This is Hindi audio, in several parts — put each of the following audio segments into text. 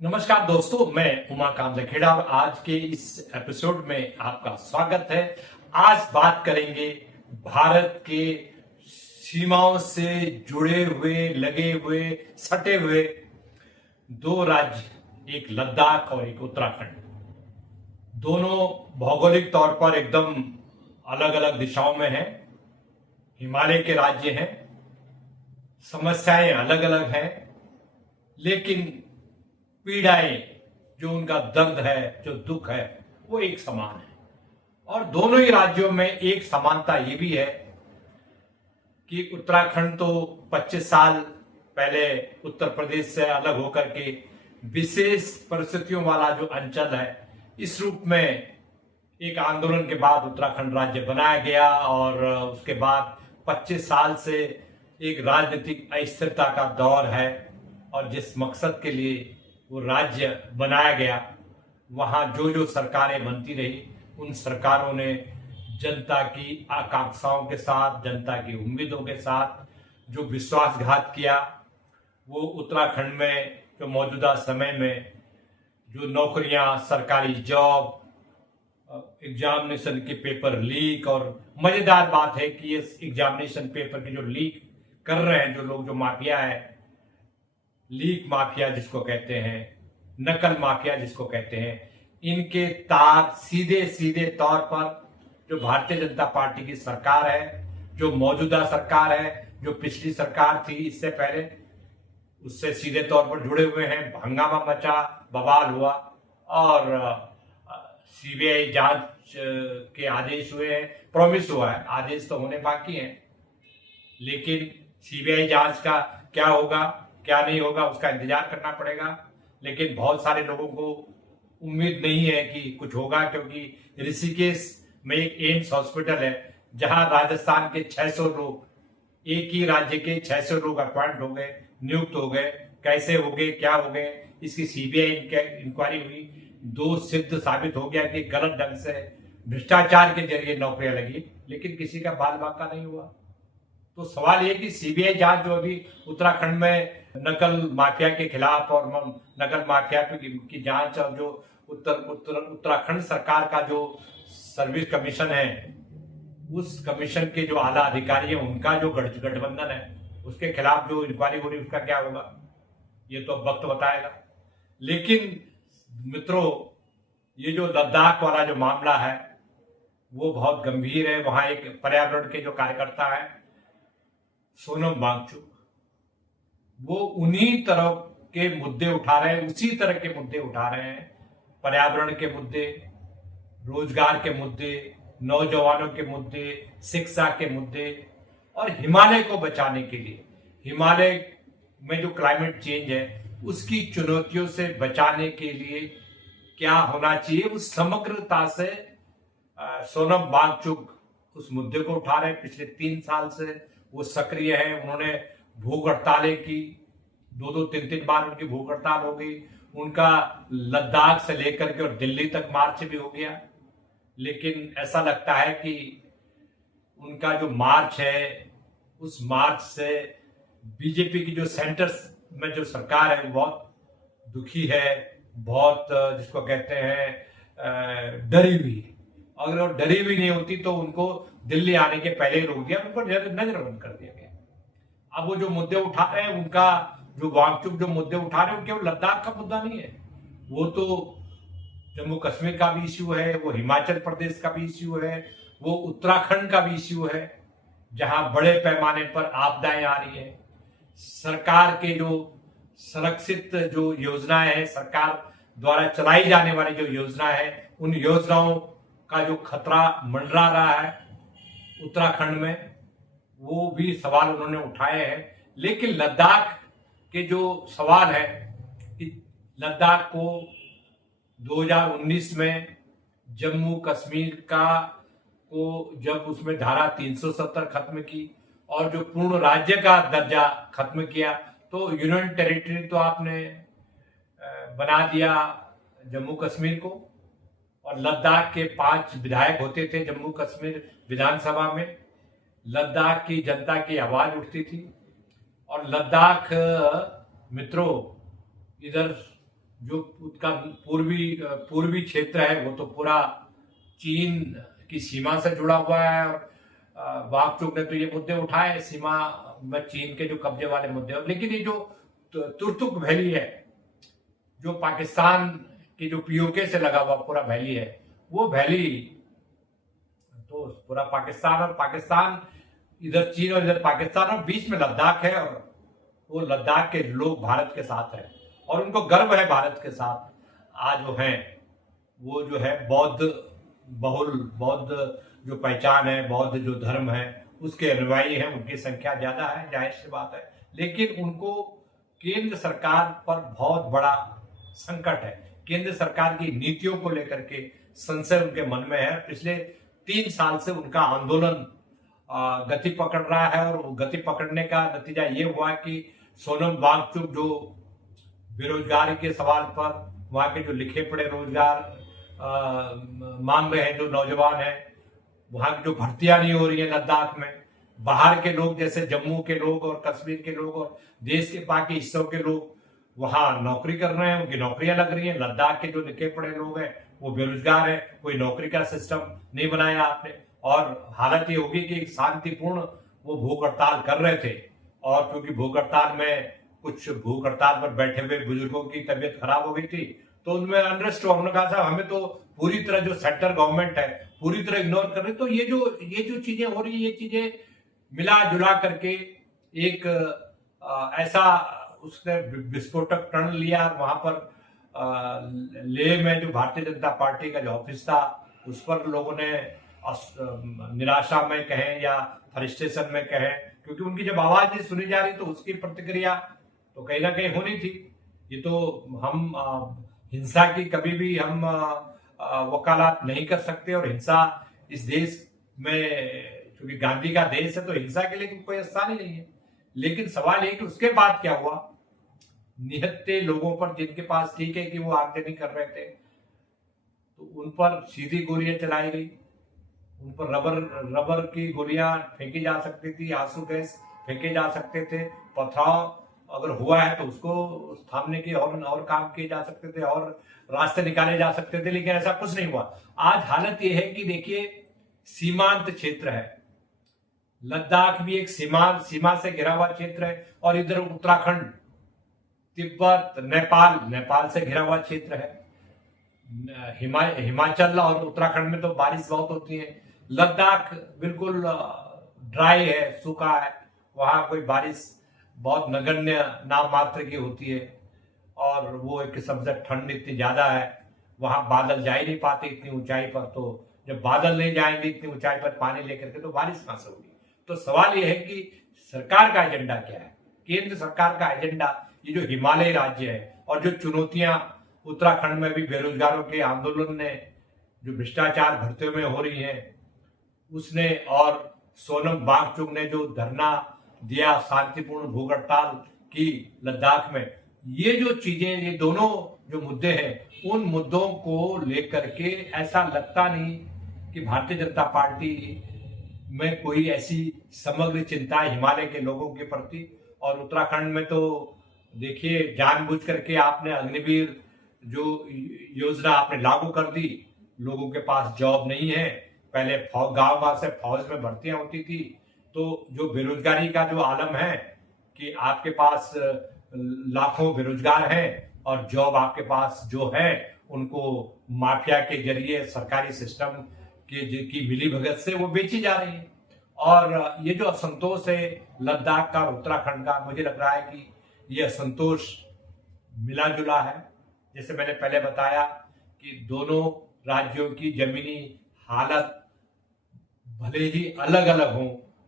नमस्कार दोस्तों, मैं उमाकांत लखेड़ा और आज के इस एपिसोड में आपका स्वागत है। आज बात करेंगे भारत के सीमाओं से जुड़े हुए, लगे हुए, सटे हुए दो राज्य, एक लद्दाख और एक उत्तराखंड। दोनों भौगोलिक तौर पर एकदम अलग अलग दिशाओं में हैं, हिमालय के राज्य हैं, समस्याएं अलग अलग हैं, लेकिन पीड़ाएं, जो उनका दर्द है, जो दुख है, वो एक समान है। और दोनों ही राज्यों में एक समानता ये भी है कि उत्तराखंड तो 25 साल पहले उत्तर प्रदेश से अलग होकर के विशेष परिस्थितियों वाला जो अंचल है, इस रूप में एक आंदोलन के बाद उत्तराखंड राज्य बनाया गया और उसके बाद 25 साल से एक राजनीतिक अस्थिरता का दौर है। और जिस मकसद के लिए वो राज्य बनाया गया, वहां जो जो सरकारें बनती रही, उन सरकारों ने जनता की आकांक्षाओं के साथ, जनता की उम्मीदों के साथ जो विश्वासघात किया, वो उत्तराखंड में जो मौजूदा समय में जो नौकरियां, सरकारी जॉब, एग्जामिनेशन के पेपर लीक, और मजेदार बात है कि इस एग्जामिनेशन पेपर के जो लीक कर रहे हैं जो लोग, जो माफिया है, लीक माफिया जिसको कहते हैं, नकल माफिया जिसको कहते हैं, इनके तार सीधे सीधे तौर पर जो भारतीय जनता पार्टी की सरकार है, जो मौजूदा सरकार है, जो पिछली सरकार थी इससे पहले, उससे सीधे तौर पर जुड़े हुए हैं। हंगामा मचा, बवाल हुआ और सीबीआई जांच के आदेश हुए हैं, प्रॉमिस हुआ है, आदेश तो होने बाकी हैं, लेकिन सीबीआई जांच का क्या होगा, क्या नहीं होगा, उसका इंतजार करना पड़ेगा। लेकिन बहुत सारे लोगों को उम्मीद नहीं है कि कुछ होगा, क्योंकि ऋषिकेश में एक एम्स हॉस्पिटल है जहां राजस्थान के 600 लोग, एक ही राज्य के 600 लोग अपॉइंट हो गए, नियुक्त हो गए। कैसे हो गए, क्या हो गए, इसकी सीबीआई इंक्वायरी हुई, दोष सिद्ध साबित हो गया कि गलत ढंग से भ्रष्टाचार के जरिए नौकरियां लगी, लेकिन किसी का बाल बांका नहीं हुआ। तो सवाल ये कि सीबीआई जांच जो अभी उत्तराखंड में नकल माफिया के खिलाफ और नकल माफिया की जांच, और जो उत्तराखंड सरकार का जो सर्विस कमीशन है, उस कमीशन के जो आला अधिकारी हैं, उनका जो गठबंधन है, उसके खिलाफ जो इंक्वायरी हो रही है, उसका क्या होगा, ये तो वक्त बताएगा। लेकिन मित्रों, ये जो लद्दाख वाला जो मामला है, वो बहुत गंभीर है। वहां एक पर्यावरण के जो कार्यकर्ता है, सोनम वांगचुक, वो उन्हीं तरह के मुद्दे उठा रहे हैं, उसी तरह के मुद्दे उठा रहे हैं, पर्यावरण के मुद्दे, रोजगार के मुद्दे, नौजवानों के मुद्दे, शिक्षा के मुद्दे, और हिमालय को बचाने के लिए, हिमालय में जो क्लाइमेट चेंज है उसकी चुनौतियों से बचाने के लिए क्या होना चाहिए, उस समग्रता से सोनम वांगचुक उस मुद्दे को उठा रहे हैं। पिछले 3 साल से वो सक्रिय हैं। उन्होंने भूख हड़तालें की, 2-3 बार उनकी भूख हड़ताल हो गई। उनका लद्दाख से लेकर के और दिल्ली तक मार्च भी हो गया। लेकिन ऐसा लगता है कि उनका जो मार्च है, उस मार्च से बीजेपी की जो सेंटर में जो सरकार है, वो बहुत दुखी है, बहुत जिसको कहते हैं डरी हुई है। अगर वो डरी हुई नहीं होती तो उनको दिल्ली आने के पहले ही रोक दिया, उनको नजरबंद कर दिया गया। अब वो जो मुद्दे उठा रहे हैं, उनका जो वांगचुक जो मुद्दे उठा रहे हैं, केवल लद्दाख का मुद्दा नहीं है, वो तो जम्मू कश्मीर का भी इश्यू है, वो हिमाचल प्रदेश का भी इश्यू है, वो उत्तराखंड का भी इश्यू है, जहां बड़े पैमाने पर आपदाएं आ रही है। सरकार के जो संरक्षित जो योजनाएं हैं, सरकार द्वारा चलाई जाने वाली जो योजना है, उन योजनाओं का जो खतरा मंडरा रहा है उत्तराखंड में, वो भी सवाल उन्होंने उठाए हैं। लेकिन लद्दाख के जो सवाल है कि लद्दाख को 2019 में जम्मू कश्मीर का को जब उसमें धारा 370 खत्म की और जो पूर्ण राज्य का दर्जा खत्म किया, तो यूनियन टेरिटरी तो आपने बना दिया जम्मू कश्मीर को। और लद्दाख के 5 विधायक होते थे जम्मू कश्मीर विधानसभा में। लद्दाख की जनता की आवाज उठती थी। और लद्दाख मित्रों, इधर जो उसका पूर्वी क्षेत्र है वो तो पूरा चीन की सीमा से जुड़ा हुआ है। और वाकचुक ने तो ये मुद्दे उठाए सीमा में चीन के जो कब्जे वाले मुद्दे, लेकिन ये जो तुर्तुक वैली है, जो पाकिस्तान की जो पीओके से लगा हुआ पूरा वैली है, वो वैली तो पूरा पाकिस्तान, और पाकिस्तान इधर चीन और इधर पाकिस्तान, और बीच में लद्दाख है, और वो लद्दाख के लोग भारत के साथ हैं और उनको गर्व है भारत के साथ। आज वो हैं, वो जो है बौद्ध बहुल बौद्ध जो पहचान है, बौद्ध जो धर्म है उसके अनुयायी हैं, उनकी संख्या ज्यादा है, जाहिर सी बात है। लेकिन उनको केंद्र सरकार पर बहुत बड़ा संकट है। केंद्र सरकार की नीतियों को लेकर के संशय उनके मन में है। पिछले 3 साल से उनका आंदोलन गति पकड़ रहा है, और गति पकड़ने का नतीजा ये हुआ कि सोनम वांगचुक जो बेरोजगारी के सवाल पर वहां के जो लिखे पढ़े रोजगार मांग रहे हैं, जो नौजवान हैं, वहां की जो भर्तियां नहीं हो रही है लद्दाख में, बाहर के लोग जैसे जम्मू के लोग और कश्मीर के लोग और देश के बाकी हिस्सों के लोग वहां नौकरी कर रहे हैं, उनकी नौकरियां लग रही हैं। लद्दाख के जो लिखे पढ़े लोग हैं वो बेरोजगार है, कोई नौकरी का सिस्टम नहीं बनाया आपने। और हालत ये होगी कि एक शांतिपूर्ण वो भूख हड़ताल कर रहे थे, और क्योंकि भूख हड़ताल में कुछ भूख हड़ताल पर बैठे हुए बुजुर्गों की तबीयत खराब हो गई थी, तो उनमें अनरेस्ट हुआ। उन्होंने कहा था हमें तो पूरी तरह जो सेंट्रल गवर्नमेंट है पूरी तरह इग्नोर कर रही। तो ये जो चीजें हो रही है, ये चीजें मिला जुला करके एक ऐसा उसने विस्फोटक टर्न लिया। वहां पर लेह में जो भारतीय जनता पार्टी का जो ऑफिस था उस पर लोगों ने निराशा में कहें या फ्रस्ट्रेशन में कहें, क्योंकि उनकी जब आवाज नहीं सुनी जा रही तो उसकी प्रतिक्रिया तो कहीं ना कहीं होनी थी। ये तो हम हिंसा की कभी भी हम वकालत नहीं कर सकते, और हिंसा इस देश में क्योंकि गांधी का देश है तो हिंसा के लिए कोई स्थान ही नहीं है। लेकिन सवाल ये कि उसके बाद क्या हुआ, निहत्थे लोगों पर जिनके पास ठीक है कि वो आगजनी कर रहे थे तो उन पर सीधी गोलियां चलाई गई, उन पर रबर की गोलियां फेंकी जा सकती थी, आंसू गैस फेंके जा सकते थे, पथराव अगर हुआ है तो उसको थामने के और काम किए जा सकते थे और रास्ते निकाले जा सकते थे, लेकिन ऐसा कुछ नहीं हुआ। आज हालत यह है कि देखिए सीमांत क्षेत्र है, लद्दाख भी एक सीमा से घिरा हुआ क्षेत्र है, और इधर उत्तराखंड, तिब्बत, नेपाल से घिरा हुआ क्षेत्र है। हिमाचल और उत्तराखंड में तो बारिश बहुत होती है, लद्दाख बिल्कुल ड्राई है, सूखा है, वहां कोई बारिश बहुत नगण्य नाम मात्र की होती है, और वो एक किस्म से ठंड इतनी ज्यादा है, वहां बादल जा ही नहीं पाते इतनी ऊंचाई पर। तो जब बादल नहीं जाएंगे इतनी ऊंचाई पर पानी लेकर के तो बारिश कहां से होगी। तो सवाल यह है कि सरकार का एजेंडा क्या है, केंद्र सरकार का एजेंडा, ये जो हिमालय राज्य है और जो चुनौतियां उत्तराखंड में भी बेरोजगारों के आंदोलन ने, जो भ्रष्टाचार भर्तियों में हो रही है उसने, और सोनम वांगचुक ने जो धरना दिया, शांतिपूर्ण भूख हड़ताल की लद्दाख में, ये जो चीजें, ये दोनों जो मुद्दे हैं, उन मुद्दों को लेकर के ऐसा लगता नहीं कि भारतीय जनता पार्टी में कोई ऐसी समग्र चिंता है हिमालय के लोगों के प्रति। और उत्तराखंड में तो देखिए जानबूझ करके आपने अग्निवीर जो योजना आपने लागू कर दी, लोगों के पास जॉब नहीं है। पहले गांव से फौज में भर्तियां होती थी, तो जो बेरोजगारी का जो आलम है कि आपके पास लाखों बेरोजगार हैं और जॉब आपके पास जो है उनको माफिया के जरिए सरकारी सिस्टम की मिली भगत से वो बेची जा रही है। और ये जो असंतोष है लद्दाख का और उत्तराखंड का, मुझे लग रहा है कि ये असंतोष मिला जुला है। जैसे मैंने पहले बताया कि दोनों राज्यों की जमीनी हालत भले ही अलग अलग हो,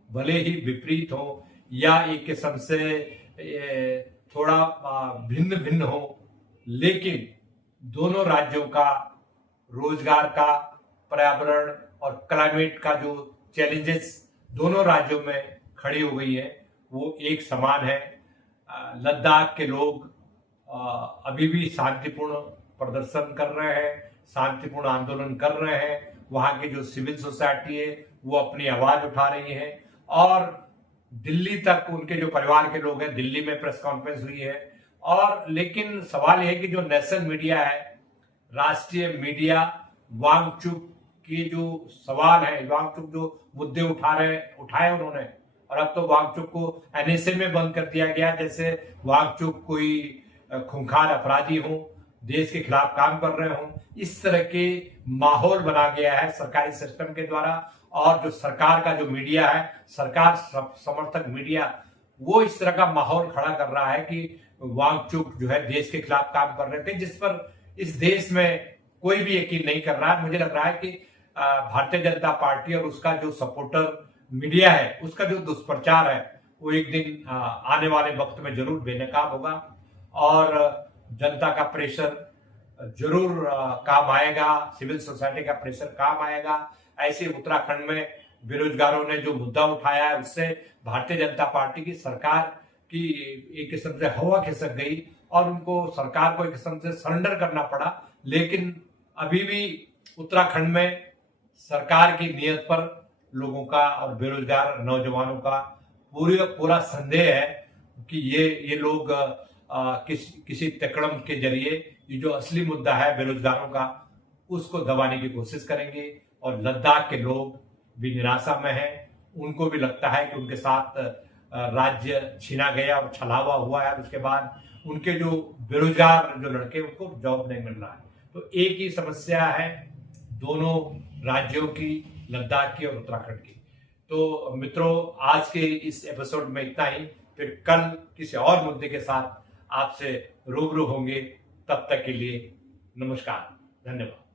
भले ही विपरीत हो, या एक किस्म से थोड़ा भिन्न भिन्न हो, लेकिन दोनों राज्यों का रोजगार का, पर्यावरण और क्लाइमेट का जो चैलेंजेस दोनों राज्यों में खड़ी हो गई है वो एक समान है। लद्दाख के लोग अभी भी शांतिपूर्ण प्रदर्शन कर रहे हैं, शांतिपूर्ण आंदोलन कर रहे हैं। वहां की जो सिविल सोसाइटी है वो अपनी आवाज उठा रही है, और दिल्ली तक उनके जो परिवार के लोग हैं, दिल्ली में प्रेस कॉन्फ्रेंस हुई है, और लेकिन सवाल यह है कि जो नेशनल मीडिया है, राष्ट्रीय मीडिया, वांगचुक के जो सवाल है, वांगचुक जो मुद्दे उठाए उन्होंने, और अब तो वांगचुक को एनएसए में बंद कर दिया गया, जैसे वांगचुक कोई खूंखार अपराधी हो, देश के खिलाफ काम कर रहे हो। इस तरह के माहौल बना गया है सरकारी सिस्टम के द्वारा, और जो सरकार का जो मीडिया है, सरकार समर्थक मीडिया, वो इस तरह का माहौल खड़ा कर रहा है कि वांगचुक जो है देश के खिलाफ काम कर रहे थे, जिस पर इस देश में कोई भी यकीन नहीं कर रहा है। मुझे लग रहा है कि भारतीय जनता पार्टी और उसका जो सपोर्टर मीडिया है, उसका जो दुष्प्रचार है, वो एक दिन आने वाले वक्त में जरूर बेनकाब होगा, और जनता का प्रेशर जरूर काम आएगा, सिविल सोसाइटी का प्रेशर काम आएगा। ऐसे उत्तराखंड में बेरोजगारों ने जो मुद्दा उठाया है, उससे भारतीय जनता पार्टी की सरकार की एक किस्म से हवा खिसक गई, और उनको सरकार को एक किस्म से सरेंडर करना पड़ा। लेकिन अभी भी उत्तराखंड में सरकार की नीयत पर लोगों का और बेरोजगार नौजवानों का पूरा संदेह है कि ये लोग किसी तकड़म के जरिए ये जो असली मुद्दा है बेरोजगारों का, उसको दबाने की कोशिश करेंगे। और लद्दाख के लोग भी निराशा में हैं, उनको भी लगता है कि उनके साथ राज्य छीना गया और छलावा हुआ है, और उसके बाद उनके जो बेरोजगार जो लड़के, उनको जॉब नहीं मिल रहा है। तो एक ही समस्या है दोनों राज्यों की, लद्दाख की और उत्तराखंड की। तो मित्रों, आज के इस एपिसोड में इतना ही। फिर कल किसी और मुद्दे के साथ आपसे रूबरू होंगे। तब तक के लिए नमस्कार, धन्यवाद।